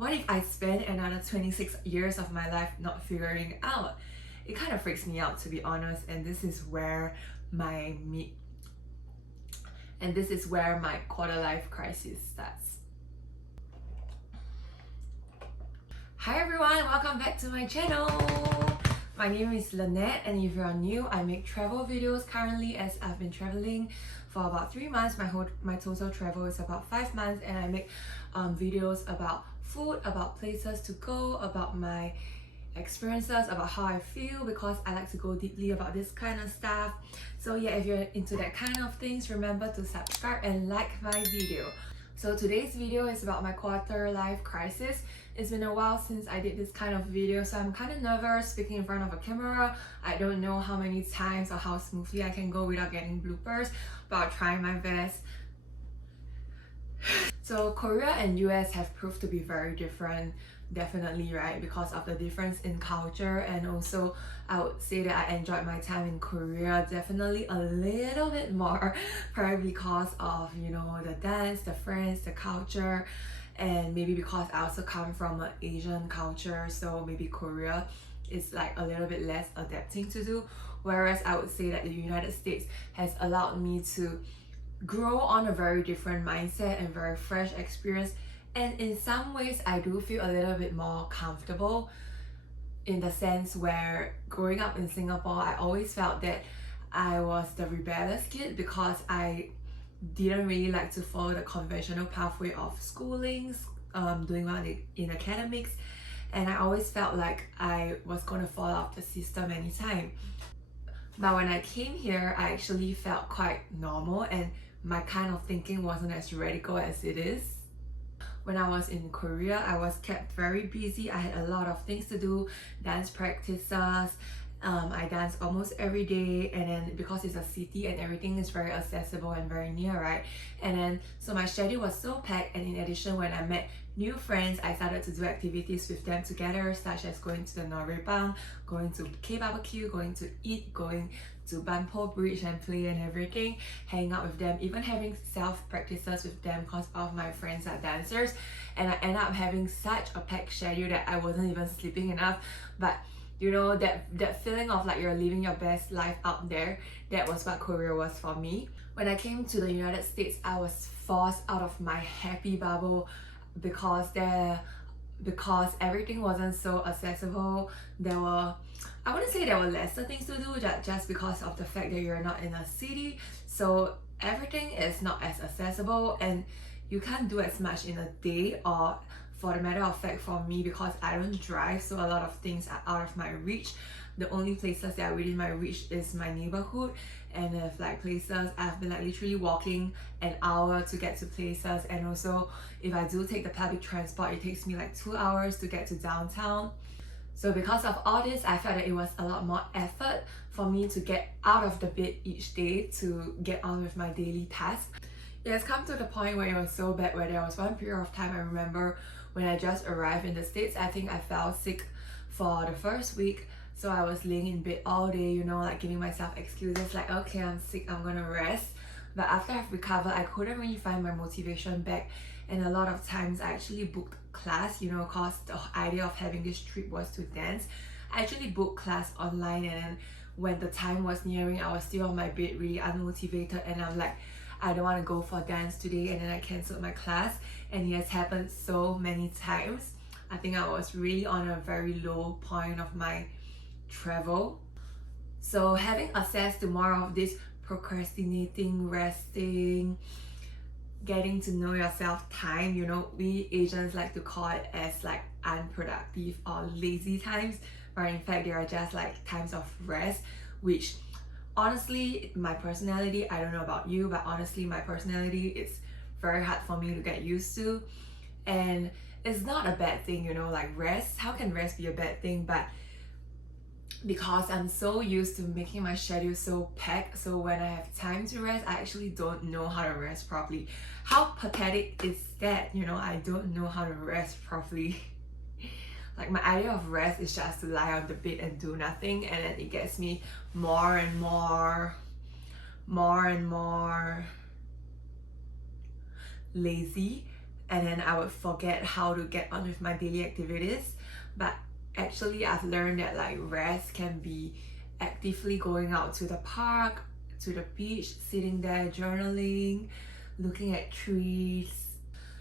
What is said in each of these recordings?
What if I spend another 26 years of my life not figuring it out? It kind of freaks me out, to be honest, and this is where my quarter life crisis starts. Hi everyone, welcome back to my channel. My name is Lynette, and if you're new, I make travel videos currently, as I've been traveling for about 3 months. My total travel is about 5 months, and I make videos about food, about places to go, about my experiences, about how I feel, because I like to go deeply about this kind of stuff. So yeah, if you're into that kind of things, remember to subscribe and like my video. So today's video is about my quarter life crisis. It's been a while since I did this kind of video, so I'm kind of nervous speaking in front of a camera. I don't know how many times or how smoothly I can go without getting bloopers, but I'll try my best. So Korea and US have proved to be very different, definitely, right? Because of the difference in culture, and also I would say that I enjoyed my time in Korea definitely a little bit more, probably because of, you know, the dance, the friends, the culture, and maybe because I also come from an Asian culture, so maybe Korea is like a little bit less adapting to do, whereas I would say that the United States has allowed me to grow on a very different mindset and very fresh experience. And in some ways, I do feel a little bit more comfortable, in the sense where growing up in Singapore, I always felt that I was the rebellious kid because I didn't really like to follow the conventional pathway of schooling, doing well in academics, and I always felt like I was going to fall out of the system anytime. But when I came here, I actually felt quite normal, and my kind of thinking wasn't as radical as it is. When I was in Korea, I was kept very busy. I had a lot of things to do, dance practices. I dance almost every day, and then because it's a city and everything is very accessible and very near, right? And then so my schedule was so packed, and in addition, when I met new friends, I started to do activities with them together, such as going to the Norebang, going to K-barbecue, going to eat, going to Banpo Bridge and play and everything, hanging out with them, even having self-practices with them because all of my friends are dancers. And I ended up having such a packed schedule that I wasn't even sleeping enough. But you know, that feeling of like you're living your best life out there, that was what Korea was for me. When I came to the United States, I was forced out of my happy bubble because everything wasn't so accessible. I wouldn't say there were lesser things to do, just because of the fact that you're not in a city. So everything is not as accessible, and you can't do as much in a day, or for the matter of fact, for me, because I don't drive, so a lot of things are out of my reach. The only places that are within my reach is my neighborhood, and if like places, I've been like literally walking an hour to get to places. And also if I do take the public transport, it takes me like 2 hours to get to downtown. So because of all this, I felt that it was a lot more effort for me to get out of the bed each day to get on with my daily tasks. It has come to the point where it was so bad, where there was one period of time, I remember when I just arrived in the States, I think I fell sick for the first week. So I was laying in bed all day, you know, like giving myself excuses like, okay, I'm sick, I'm gonna rest. But after I've recovered, I couldn't really find my motivation back. And a lot of times I actually booked class, you know, cause the idea of having this trip was to dance. I actually booked class online, and then when the time was nearing, I was still on my bed really unmotivated, and I'm like, I don't want to go for dance today, and then I cancelled my class. And it has happened so many times. I think I was really on a very low point of my travel. So having access to more of this procrastinating, resting, getting to know yourself time, you know, we Asians like to call it as like unproductive or lazy times, but in fact they are just like times of rest, which honestly, my personality, I don't know about you, but honestly my personality, it's very hard for me to get used to. And it's not a bad thing, you know, like rest, how can rest be a bad thing? But because I'm so used to making my schedule so packed, so when I have time to rest, I actually don't know how to rest properly. How pathetic is that? You know, I don't know how to rest properly. Like my idea of rest is just to lie on the bed and do nothing, and then it gets me more and more lazy. and then I would forget how to get on with my daily activities. But actually I've learned that like rest can be actively going out to the park, to the beach, sitting there journaling, looking at trees.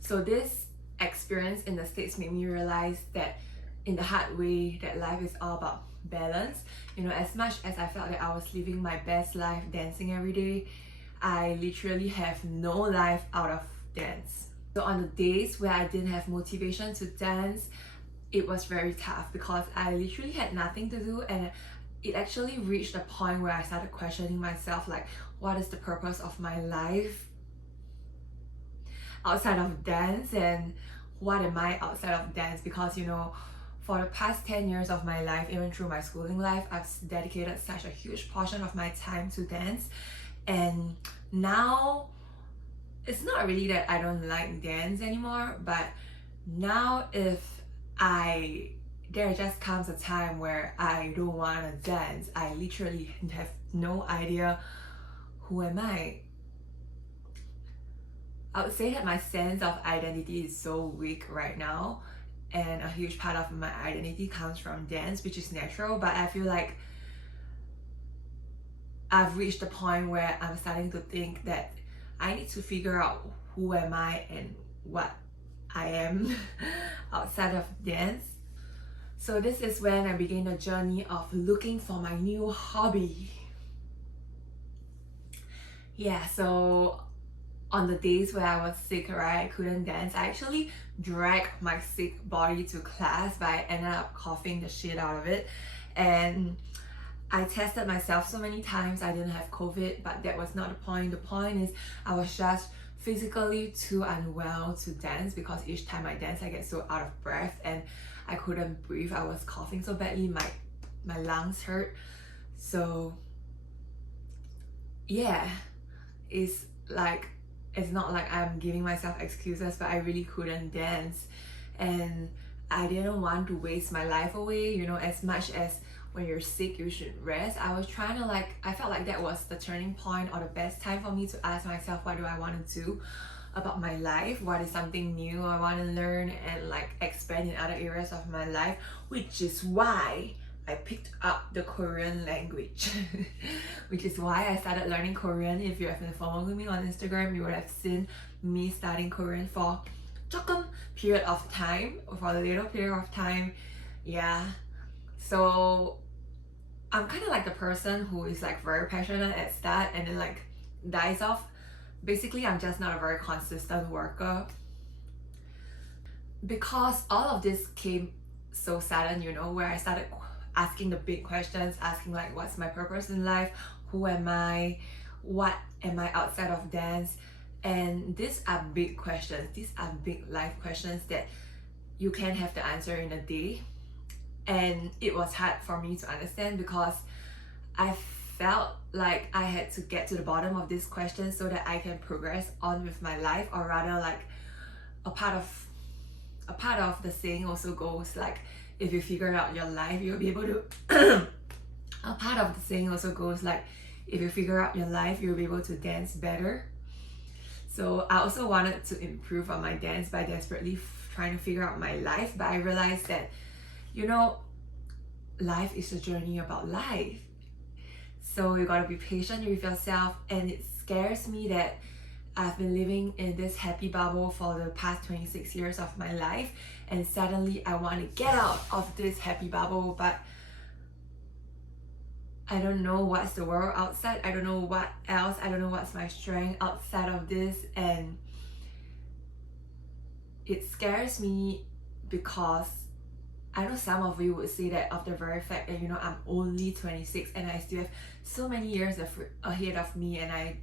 So this experience in the States made me realize that in the hard way that life is all about balance. You know, as much as I felt that I was living my best life dancing every day, I literally have no life out of dance. So on the days where I didn't have motivation to dance, it was very tough because I literally had nothing to do, and it actually reached a point where I started questioning myself, like, what is the purpose of my life outside of dance, and what am I outside of dance? Because you know, for the past 10 years of my life, even through my schooling life, I've dedicated such a huge portion of my time to dance. And now it's not really that I don't like dance anymore, but now there just comes a time where I don't want to dance, I literally have no idea who am I. I would say that my sense of identity is so weak right now, and a huge part of my identity comes from dance, which is natural, but I feel like I've reached a point where I'm starting to think that I need to figure out who am I and what I am outside of dance. So this is when I began the journey of looking for my new hobby. Yeah, so on the days where I was sick, right, I couldn't dance, I actually dragged my sick body to class, but I ended up coughing the shit out of it. And I tested myself so many times, I didn't have COVID, but that was not the point. The point is I was just physically too unwell to dance, because each time I dance I get so out of breath and I couldn't breathe. I was coughing so badly, my lungs hurt. So yeah, it's not like I'm giving myself excuses, but I really couldn't dance, and I didn't want to waste my life away. You know, as much as when you're sick you should rest, I was trying to I felt like that was the turning point, or the best time for me to ask myself, what do I want to do about my life? What is something new I want to learn and expand in other areas of my life? Which is why I picked up the Korean language. Which is why I started learning Korean. If you have been following me on Instagram, you would have seen me studying Korean for a period of time, for a little period of time. Yeah. So I'm kind of like the person who is very passionate at start and then dies off. Basically, I'm just not a very consistent worker. Because all of this came so sudden, you know, where I started asking the big questions, asking what's my purpose in life? Who am I? What am I outside of dance? And these are big questions. These are big life questions that you can't have the answer in a day. And it was hard for me to understand, because I felt like I had to get to the bottom of this question so that I can progress on with my life, or rather a part of the saying also goes if you figure out your life, you'll be able to a part of the saying also goes if you figure out your life, you'll be able to dance better. So I also wanted to improve on my dance by desperately trying to figure out my life, but I realized that, you know, life is a journey about life. So you gotta be patient with yourself, and it scares me that I've been living in this happy bubble for the past 26 years of my life, and suddenly I want to get out of this happy bubble, but I don't know what's the world outside. I don't know what else. I don't know what's my strength outside of this, and it scares me because I know some of you would say that of the very fact that, you know, I'm only 26 and I still have so many years ahead of me, and I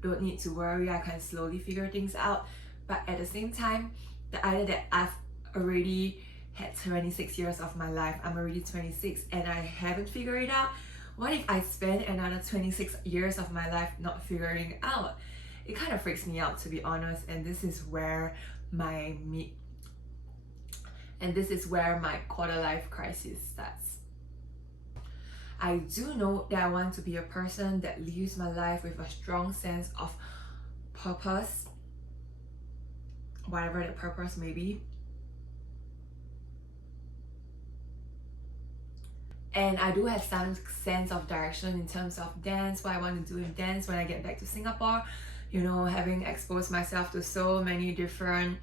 don't need to worry, I can slowly figure things out. But at the same time, the idea that I've already had 26 years of my life, I'm already 26 and I haven't figured it out. What if I spend another 26 years of my life not figuring it out? It kind of freaks me out, to be honest, and this is where my quarter life crisis starts. I do know that I want to be a person that lives my life with a strong sense of purpose, whatever the purpose may be. And I do have some sense of direction in terms of dance, what I want to do in dance when I get back to Singapore. You know, having exposed myself to so many different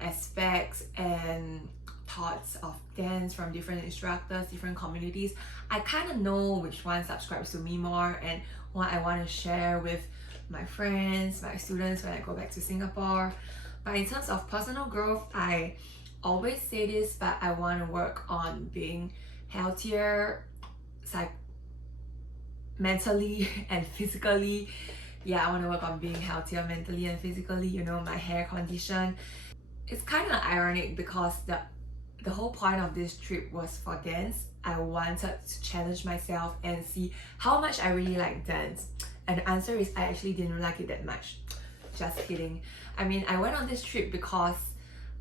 aspects and thoughts of dance from different instructors, different communities, I kind of know which one subscribes to me more and what I want to share with my friends, my students when I go back to Singapore. But in terms of personal growth, I always say this, but I want to work on being healthier, mentally and physically. Yeah, I want to work on being healthier mentally and physically. You know, my hair condition. It's kind of ironic because the whole point of this trip was for dance. I wanted to challenge myself and see how much I really like dance. And the answer is I actually didn't like it that much. Just kidding. I mean, I went on this trip because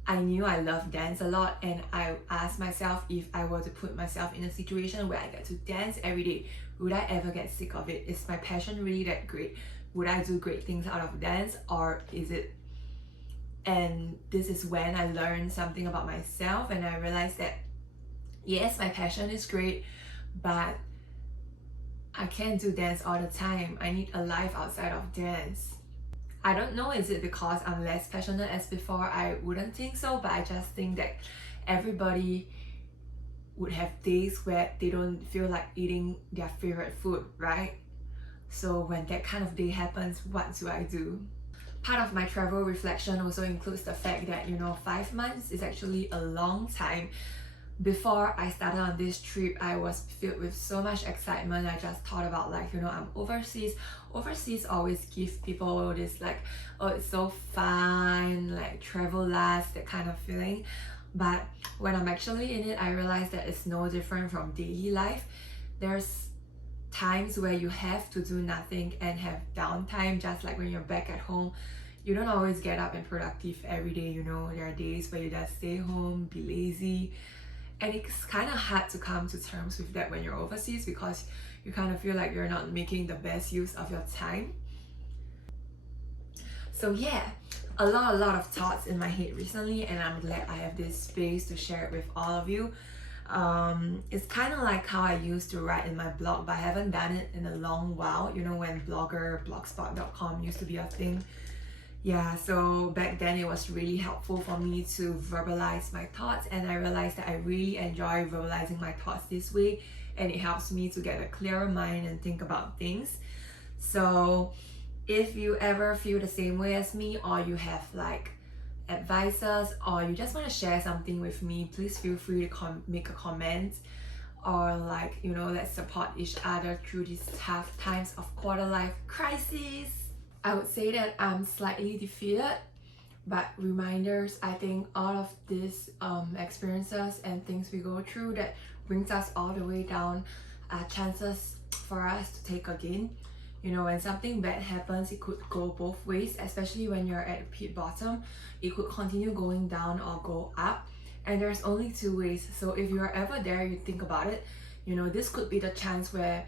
I knew I love dance a lot, and I asked myself, if I were to put myself in a situation where I get to dance every day, would I ever get sick of it? Is my passion really that great? Would I do great things out of dance, or is it? And this is when I learned something about myself, and I realized that yes, my passion is great, but I can't do dance all the time. I need a life outside of dance. I don't know, is it because I'm less passionate as before? I wouldn't think so, but I just think that everybody would have days where they don't feel like eating their favorite food, right? So when that kind of day happens, what do I do? Part of my travel reflection also includes the fact that, you know, 5 months is actually a long time. Before I started on this trip, I was filled with so much excitement. I just thought about, like, you know, I'm overseas. Overseas always give people this like, oh, it's so fun, like travel lasts, that kind of feeling. But when I'm actually in it, I realize that it's no different from daily life. There's times where you have to do nothing and have downtime, just like when you're back at home. You don't always get up and productive every day, you know. There are days where you just stay home, be lazy. And it's kind of hard to come to terms with that when you're overseas, because you kind of feel like you're not making the best use of your time. So yeah, a lot of thoughts in my head recently, and I'm glad I have this space to share it with all of you. It's kind of like how I used to write in my blog, but I haven't done it in a long while. You know, when blogspot.com used to be a thing. Yeah, so back then it was really helpful for me to verbalize my thoughts, and I realized that I really enjoy verbalizing my thoughts this way, and it helps me to get a clearer mind and think about things. So if you ever feel the same way as me, or you have like advices, or you just want to share something with me, please feel free to make a comment, or like, you know, let's support each other through these tough times of quarter life crisis. I would say that I'm slightly defeated, but reminders, I think all of these experiences and things we go through that brings us all the way down are chances for us to take again. You know, when something bad happens, it could go both ways, especially when you're at the pit bottom. It could continue going down or go up, and there's only two ways. So if you're ever there, you think about it, you know, this could be the time where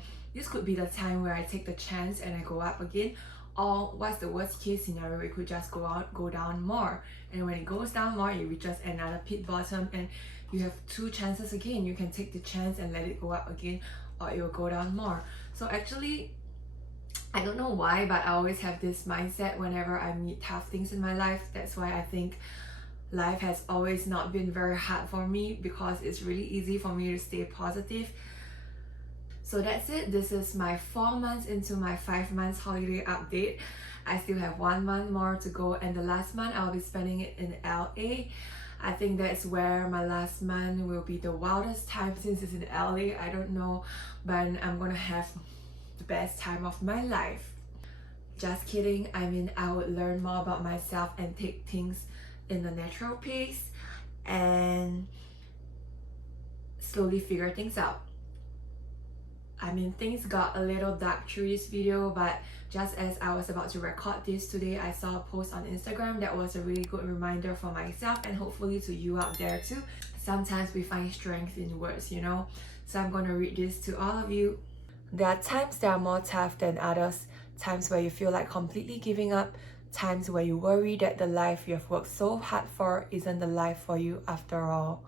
I take the chance and I go up again. Or what's the worst case scenario? It could just go down more, and when it goes down more, it reaches another pit bottom, and you have two chances again. You can take the chance and let it go up again, or it will go down more. So actually, I don't know why, but I always have this mindset whenever I meet tough things in my life. That's why I think life has always not been very hard for me, because it's really easy for me to stay positive. So that's it. This is my 4 months into my 5 months holiday update. I still have 1 month more to go, and the last month I'll be spending it in LA. I think that's where my last month will be the wildest time, since it's in LA. I don't know, but I'm gonna have the best time of my life. Just kidding. I mean, I would learn more about myself and take things in a natural pace and slowly figure things out. I mean, things got a little dark through this video, but just as I was about to record this today, I saw a post on Instagram that was a really good reminder for myself, and hopefully to you out there too. Sometimes we find strength in words, you know? So I'm gonna read this to all of you. There are times that are more tough than others, times where you feel like completely giving up, times where you worry that the life you have worked so hard for isn't the life for you after all.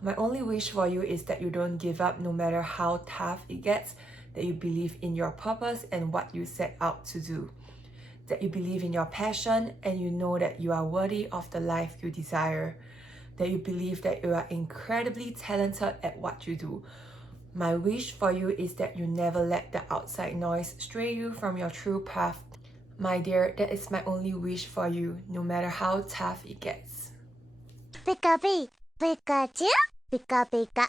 My only wish for you is that you don't give up no matter how tough it gets, that you believe in your purpose and what you set out to do, that you believe in your passion and you know that you are worthy of the life you desire, that you believe that you are incredibly talented at what you do. My wish for you is that you never let the outside noise stray you from your true path. My dear, that is my only wish for you, no matter how tough it gets. Pika Pikachu, Pika Pika.